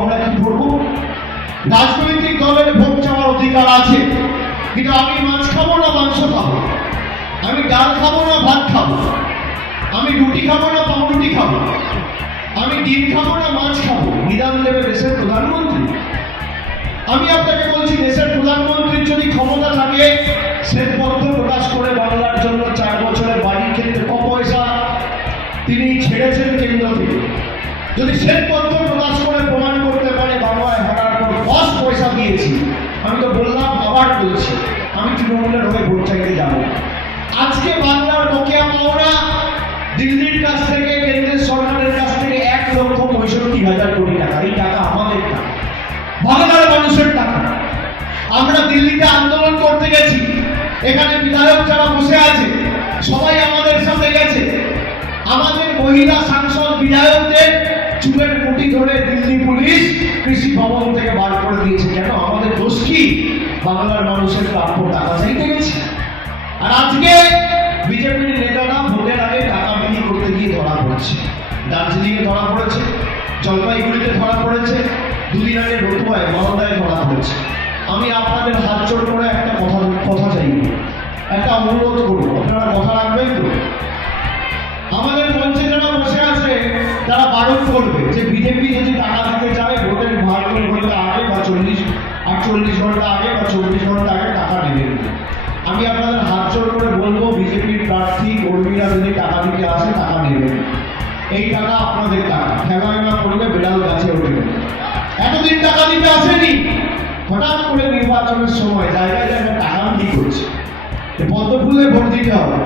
আমরা কি করবো? রাজনৈতিক দলের ভোট চাওয়ার অধিকার আছে, কিন্তু আমি মাছ খাবো না মাংস খাবো, আমি ডাল খাবো না ভাত খাবো, আমি রুটি খাবো না পাউরুটি খাবো, আমি ডিম খাবো না মাছ খাবো, বিধান দেবে দেশের প্রধানমন্ত্রী। আমি আপনাকে বলছি, দেশের প্রধানমন্ত্রীর যদি ক্ষমতা থাকে, শ্বেতপত্র প্রকাশ করে বাংলার জন্য 4 বছরের বাড়ির ক্ষেত্রে পয়সা তিনি ছেড়েছেন কেন্দ্র থেকে, যদি শ্বেতপত্র প্রকাশ করে প্রমাণ করতে পারে বাংলায় হারার পর 10 পয়সা দিয়েছি, আমি তো বললাম, আবার বলছি, আমি তৃণমূলের হয়ে ভোট চাইতে যাবো। আজকে বাংলার বকেয়া পাওনা দিল্লির কাছ থেকে, কেন্দ্রের সরকারের কাছ থেকে 1,65,000 কোটি টাকা। এই টাকা আমাদের টাকা, বাংলার মানুষের টাকা। আমরা দিল্লিতে আন্দোলন করতে গেছি, এখানে বিধায়ক যারা বসে আছে সবাই আমাদের সাথে গেছে। আমাদের মহিলা সাংসদ বিধায়কদের চুলের মুঠি ধরে দিল্লি পুলিশ কৃষি ভবন থেকে বার করে দিয়েছে। কেন? আমাদের দোষ কি? বাংলার মানুষের প্রাপ্য টাকা চাইতে গেছে। আর আজকে বিজেপির নেতারা ভোটের আগে টাকা বিলি করতে গিয়ে ধরা পড়েছে। দার্জিলিংয়ে ধরা পড়েছে, জলপাইগুড়িতে ধরা পড়েছে, 2 দিন আগে রতুয়ায় মালদায় ধরা পড়েছে। আমি আপনাদের হাত জোড় করে একটা কথা চাইব, একটা অনুরোধ করবো, আপনারা কথা রাখবেন তো? আমাদের মঞ্চে যারা বসে আছে তারা বারণ করবে যে বিজেপি যদি টাকা দিতে চায় ভোটের 12 ঘন্টা আগে বা 48 ঘন্টা আগে বা 24 ঘন্টা আগে টাকা নেবেন। আমি আপনাদের হাত জোড় করে বলবো, বিজেপির প্রার্থী কর্মীরা যদি টাকা দিতে আসে টাকা নেবেন। এই টাকা আপনাদের টাকা, খেলায় না করলে বেড়াল গাছে ওঠে। এতদিন টাকা দিতে আসেনি, হঠাৎ করে নির্বাচনের সময় জায়গায় জায়গায় টাকা কি করছে। পদ্ম ফুলে ভোট দিতে হবে,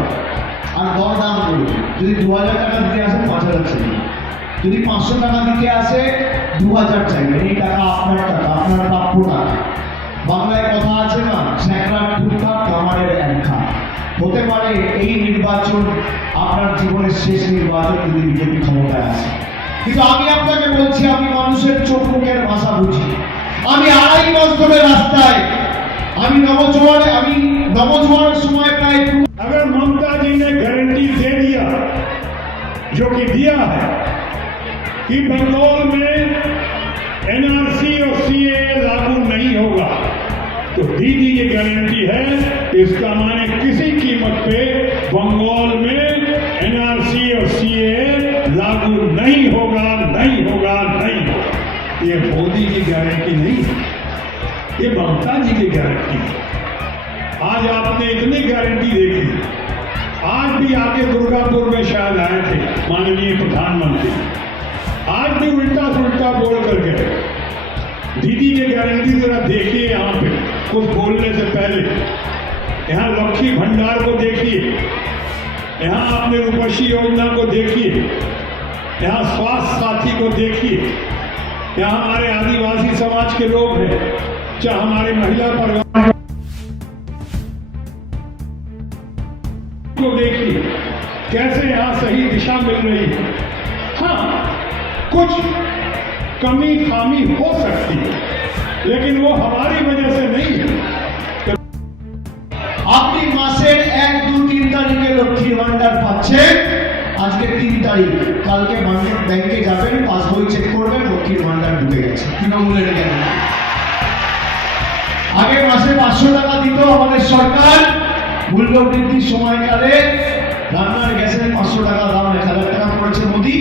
আর দর দাম করবে। যদি 2000 টাকা দিতে আসে 5000 চাইবে, যদি 500 টাকা দিতে আসে 2000 চাইবে। এই টাকা আপনার টাকা, আপনার প্রাপ্য টাকা। বাংলায় কথা আছে না, স্যাকরার টুকরা কামারের একখা। হতে পারে এই নির্বাচন আপনার জীবনের শেষ নির্বাচন যদি বিজেপি ক্ষমতায় আসে। কিন্তু আমি আপনাকে বলছি, আমি মানুষের চোখ মুখের ভাষা বুঝি। আমি 2.5 মাস ধরে রাস্তায়, আমি নবজোয়ারের সময় প্রায়। अगर ममता जी ने गारंटी दे दिया, जो कि दिया है, कि बंगाल में एनआरसी और सीए लागू नहीं होगा, तो दीदी ये गारंटी है, इसका माने किसी कीमत पे बंगाल में एनआरसी और सीए लागू नहीं होगा, नहीं होगा, नहीं होगा। ये मोदी की गारंटी नहीं है, ये ममता जी की गारंटी है। आज आपने इतनी गारंटी देखी, आज भी आके दुर्गापुर में शायद आए थे माननीय प्रधानमंत्री, आज भी उल्टा सुल्टा बोल कर गए। दीदी की गारंटी जरा देखिए, यहाँ पे कुछ बोलने से पहले यहाँ लक्ष्मी भंडार को देखिए, यहाँ आपने रूपसी योजना को देखिए, यहाँ स्वास्थ्य साथी को देखिए, यहाँ हमारे आदिवासी समाज के लोग हैं, चाहे हमारे महिला परिवार को देखिए, कैसे यहाँ सही दिशा मिल रही है। हाँ, कुछ कमी खामी हो सकती है, लेकिन वो हमारी वजह से नहीं है। আপনি মাসের 1, 2, 3 তারিখে লক্ষ্মী ভান্ডার পাচ্ছেন। আজকে 3 তারিখ, কালকে ব্যাংকে যাবেন, পাসবই চেক করবেন, লক্ষ্মী ভান্ডার ঢুকে গেছে। তৃণমূলের জ্ঞান। আগে মাসে 500 টাকা দিত আমাদের সরকার, মূল্য বৃদ্ধির সময়কালে রান্নার গ্যাসের 500 টাকা দাম 1000 টাকা করেছে মোদি,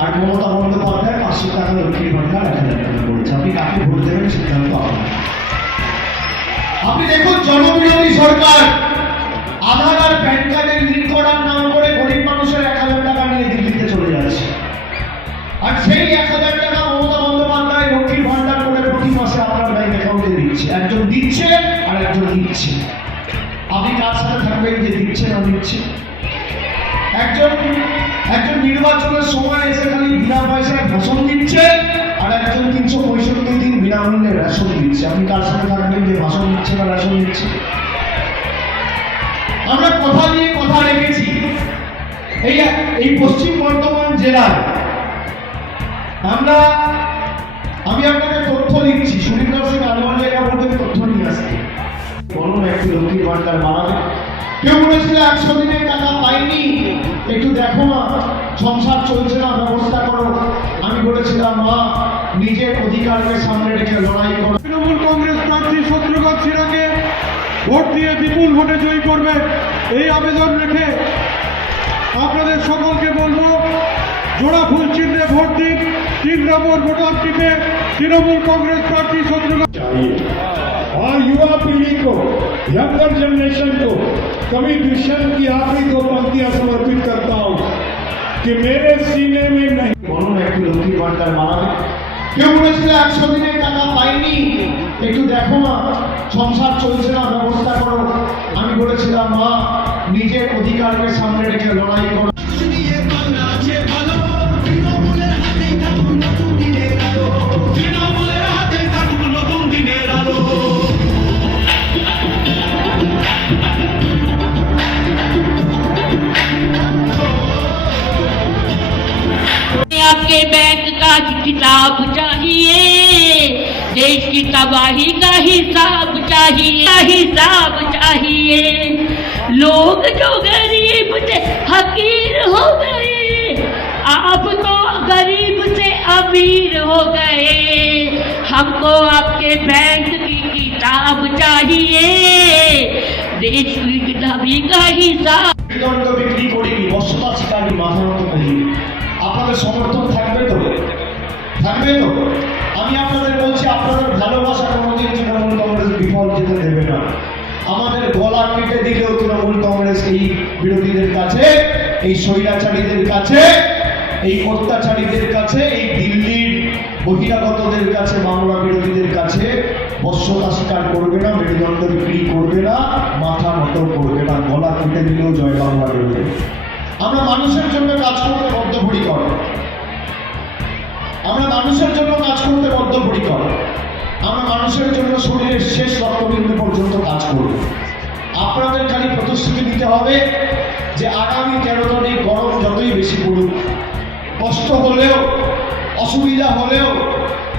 আর মমতা বন্দ্যোপাধ্যায় 500 টাকা লক্ষ্মী ভান্ডার 1000 টাকা করেছে। আপনি কাকে ভোট দেবেন সিদ্ধান্ত আপনার। আপনি দেখুন, জনবিরোধী সরকার আধার আর প্যান কার্ডের লিঙ্ক করার নাম করে গরিব মানুষের 1000 টাকা নিয়ে দিল্লিতে চলে যাচ্ছে। আর সেই 1000 টাকা মমতা বন্দ্যোপাধ্যায় লক্ষ্মী ভান্ডার করে প্রতি মাসে আপনার ব্যাংক অ্যাকাউন্টে দিচ্ছে। একজন দিচ্ছে আর একজন দিচ্ছে। আপনি কার সাথে থাকবেন যে দিচ্ছে না দিচ্ছে? একজন নির্বাচনের সময় এসে খালি বিনা পয়সায় ভাষণ দিচ্ছে, আর একজন 365 দিন বিনামূল্যে রেশন দিচ্ছে। আপনি কার সাথে থাকবেন যে ভাষণ দিচ্ছে না রেশন দিচ্ছে? আমরা কথা দিয়ে কথা রেখেছি। এই পশ্চিম বর্ধমান জেলায় আমি আপনাকে তথ্য দিচ্ছি, সুরিন্দর সিং আলওয়ালিয়া বলতে তথ্য নিয়ে আসছি। বলুন, একটু লক্ষ্মী ভান্ডার বাড়াবে। কেউ বলেছিল 100 দিনের টাকা পাইনি, একটু দেখো না, সংসার চলছে না, ব্যবস্থা করো। আমি বলেছিলাম, মা নিজের অধিকারকে সামনে রেখে লড়াই করো। তৃণমূল কংগ্রেস প্রার্থী শত্রুঘ্ন সিনহাকে ভোট দিয়ে বিপুল ভোটে জয়ী করবে এই আবেদন রেখে আপনাদের সকলকে বলবো জোড়া ফুল চিহ্নে ভোট দিন। 3 নম্বর ভোটার টিপে तृणमूल कांग्रेस पार्टी शत्रुघ्न चाहिए और युवा पीढ़ी को, यंगर जनरेशन को कवि दुष्यंत की आखिरी 2 पंक्तियां समर्पित करता हूं कि मेरे सीने में नहीं। বলুন একটু লক্ষ্মীর ভান্ডার বানাবে। কেউ বলেছিল 100 দিনের টাকা পাইনি, একটু দেখো না সংসার চলছে না, ব্যবস্থা করো। আমি বলেছিলাম মা নিজের অধিকারকে সামনে রেখে লড়াই করো। आपके बैंक का किताब चाहिए, देश की तबाही का हिसाब चाहिए। लोग जो गरीब से फकीर हो गए, आप तो गरीब से अमीर हो गए। हमको आपके बैंक की किताब चाहिए, देश की तबाही का हिसाब। দণ্ড বিক্রি করিনি, বস্তা শিকারি মাথা মতো করিনি। আপনাদের সমর্থন থাকবে তো? থাকবে তো? আমি আপনাদের বলছি আপনাদের ভালোবাসা কোনোদিন তৃণমূল কংগ্রেস বিফল যেতে দেবে না। আমাদের গলা কেটে দিলেও তৃণমূল কংগ্রেস এই বিরোধীদের কাছে, এই স্বৈরাচারীদের কাছে, এই অত্যাচারীদের কাছে, এই দিল্লির বহিরাগতদের কাছে, বাংলা বিরোধীদের কাছে বশ্যতা স্বীকার করবে না, মেরুদণ্ড বিক্রি করবে না, মাথা নত করবে না। গলা কেটে দিলেও জয় বাংলা করবে। আমরা মানুষের জন্য কাজ করতে বদ্ধপরিকর, আমরা মানুষের জন্য কাজ করতে বদ্ধপরিকর, আমরা মানুষের জন্য শরীরের শেষ রক্তবিন্দু পর্যন্ত কাজ করব। আপনাদের খালি প্রতিশ্রুতি দিতে হবে যে আগামী 13 তারিখ গরম যতই বেশি পড়ুক, কষ্ট হলেও, অসুবিধা হলেও,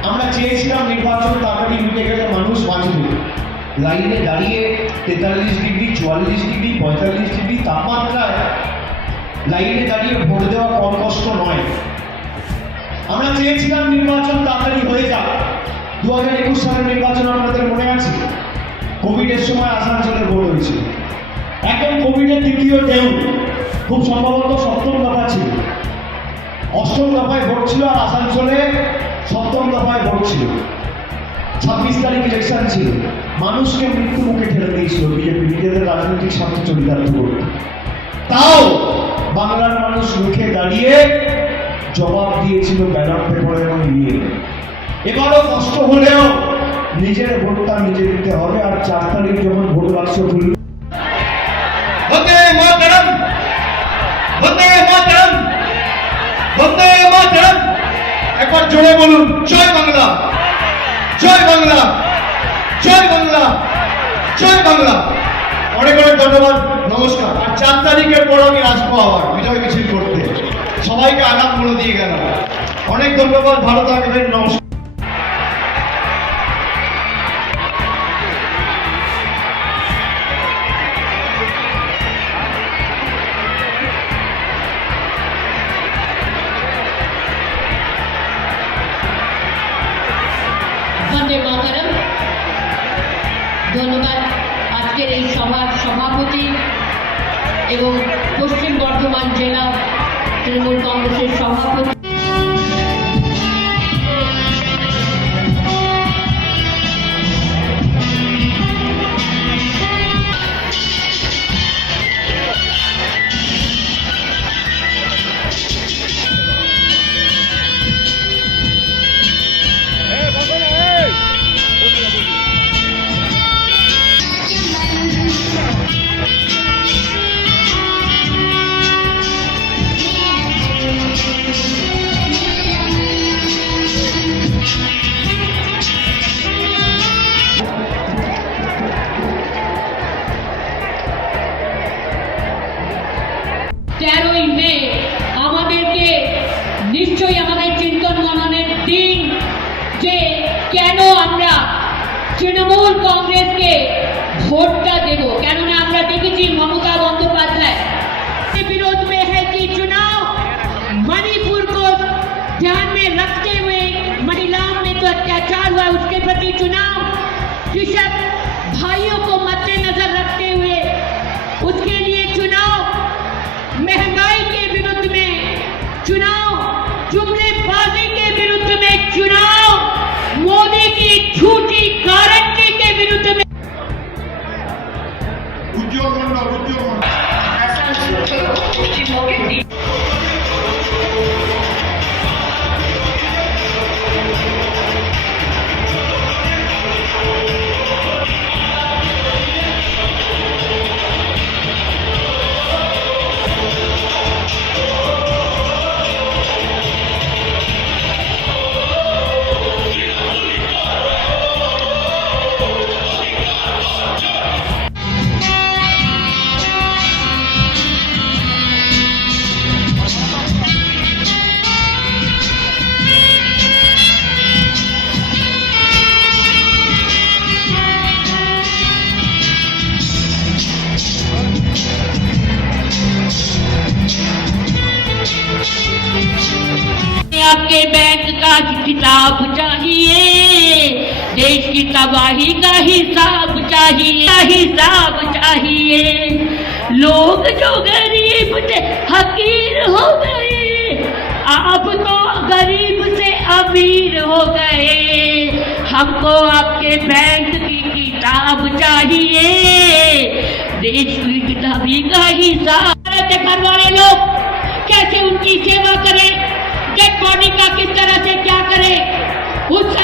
আমরা চেয়েছিলাম নির্বাচন তাড়াতাড়ি মিটে গেলে মানুষ বাঁচবে। লাইনে দাঁড়িয়ে 43 ডিগ্রি, 44 ডিগ্রি, 45 ডিগ্রি তাপমাত্রায় লাইনে দাঁড়িয়ে ভোট দেওয়া কম কষ্ট নয়। আমরা চেয়েছিলাম নির্বাচন তাড়াতাড়ি হয়ে যাক। 2021 সালের নির্বাচন আপনাদের মনে আছে? কোভিডের সময় আসানসোলে ভোট হয়েছিল। এখন কোভিডের দ্বিতীয় ঢেউ, খুব সম্ভবত 7ম দফা ছিল, 8ম দফায় ভোট ছিল, আর আসানসোলে 7ম দফায় ভোট ছিল। 26 তারিখ ইলেকশন ছিল। মানুষকে মৃত্যু মুখে ঠেলে দিয়েছিল বিজেপি নিজেদের রাজনৈতিক স্বার্থ চরিতার্থ করতে। তাও বাংলার মানুষ মুখে দাঁড়িয়ে জবাব দিয়েছিল ব্যালট পেপারে এবং নিয়ে। এবারও কষ্ট হলেও নিজের ভোটটা নিজে দিতে হবে। আর 4 তারিখ যখন ভোট বাক্স খুলবে, বন্দে মাতরম, বন্দে মাতরম, বন্দে মাতরম, একবার জোরে বলুন জয় বাংলা, জয় বাংলা, জয় বাংলা, জয় বাংলা। অনেক অনেক ধন্যবাদ, নমস্কার। আর 4 তারিখের পর আমি আসবো আবার বিজয় মিছিল করতে। সবাইকে আগাম বলে দিয়ে গেলাম। অনেক ধন্যবাদ, ভালো থাকবেন, নমস্কার। বন্দে মাতরম। ধন্যবাদ আজকের এই সভার সভাপতি এবং পশ্চিম বর্ধমান জেলা তৃণমূল কংগ্রেসের সভাপতি। राष्ट्रपति चुनाव कृषक भाइयों को मद्देनजर रखते हुए उसके लिए चुनाव महंगाई के विरुद्ध में चुनाव जुमलेबाजी के विरुद्ध में चुनाव मोदी की झूठी गारंटी के विरुद्ध में आपके बैंक का किताब चाहिए, देश की तबाही का हिसाब चाहिए। लोग जो गरीब से हकीर हो गए, आप तो गरीब से अमीर हो गए। हमको आपके बैंक की किताब चाहिए, देश की तबाही का हिसाब। घर वाले लोग कैसे उनकी सेवा करें, डेड बॉडी का किस तरह से क्या करें, उस